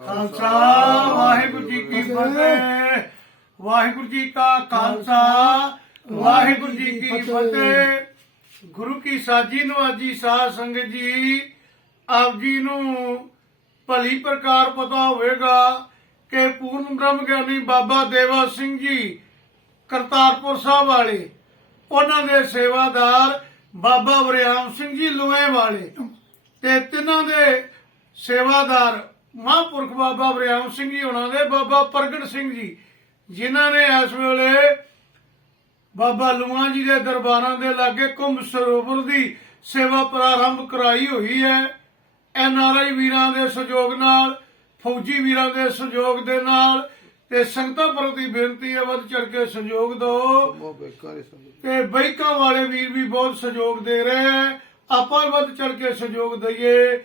ਖਾਲਸਾ, ਵਾਹਿਗੁਰੂ ਜੀ ਕੀ ਫਤਿਹ। ਵਾਹਿਗੁਰੂ ਜੀ ਕਾ ਖਾਲਸਾ, ਵਾਹਿਗੁਰੂ ਜੀ ਕੀ ਫਤਿਹ। ਗੁਰੂ ਕੀ ਸਾਜੀ ਨਵਾਜੀ ਸਾਧ ਸੰਗਤ ਜੀ ਆਪ ਜੀ ਨੂੰ ਭਲੀ ਪ੍ਰਕਾਰ ਪਤਾ ਹੋਵੇਗਾ ਕਿ ਪੂਰਨ ਬ੍ਰਹਮ ਗਿਆਨੀ ਬਾਬਾ ਦੇਵਾ ਸਿੰਘ ਜੀ ਕਰਤਾਰਪੁਰ ਸਾਹਿਬ ਵਾਲੇ, ਉਹਨਾਂ ਦੇ ਸੇਵਾਦਾਰ ਬਾਬਾ ਵਰਿਆਮ ਸਿੰਘ ਜੀ ਲੂਏ ਵਾਲੇ ਤੇ ਤਿੰਨਾਂ ਦੇ ਸੇਵਾਦਾਰ ਮਹਾਂਪੁਰਖ ਬਾਬਾ ਵਰਿਆਮ ਸਿੰਘ ਜੀ ਉਹਨਾਂ ਦੇ ਬਾਬਾ ਪ੍ਰਗਟ ਸਿੰਘ ਜੀ ਜਿਨ੍ਹਾਂ ਨੇ ਇਸ ਵੇਲੇ ਬਾਬਾ ਲੂਆਂ ਜੀ ਦੇ ਦਰਬਾਰਾਂ ਦੇ ਲਾਗੇ ਕੁੰਭ ਸਰੋਵਰ ਦੀ ਸੇਵਾ ਪ੍ਰਾਰੰਭ ਕਰਾਈ ਹੋਈ ਹੈ। ਐਨ ਆਰ ਆਈ ਵੀਰਾਂ ਦੇ ਸਹਿਯੋਗ ਨਾਲ ਫੌਜੀ ਵੀਰਾਂ ਦੇ ਸਹਿਯੋਗ ਦੇ ਨਾਲ ਤੇ ਸੰਗਤਾਂ ਪ੍ਰਤੀ ਬੇਨਤੀ ਹੈ ਵੱਧ ਚੜ ਕੇ ਸਹਿਯੋਗ ਦਿਓ। ਤੇ ਬਾਈਕਾਂ ਵਾਲੇ ਵੀਰ ਵੀ ਬਹੁਤ ਸਹਿਯੋਗ ਦੇ ਰਹੇ ਆਪਾਂ ਵੱਧ ਚੜ ਕੇ ਸਹਿਯੋਗ ਦਈਏ।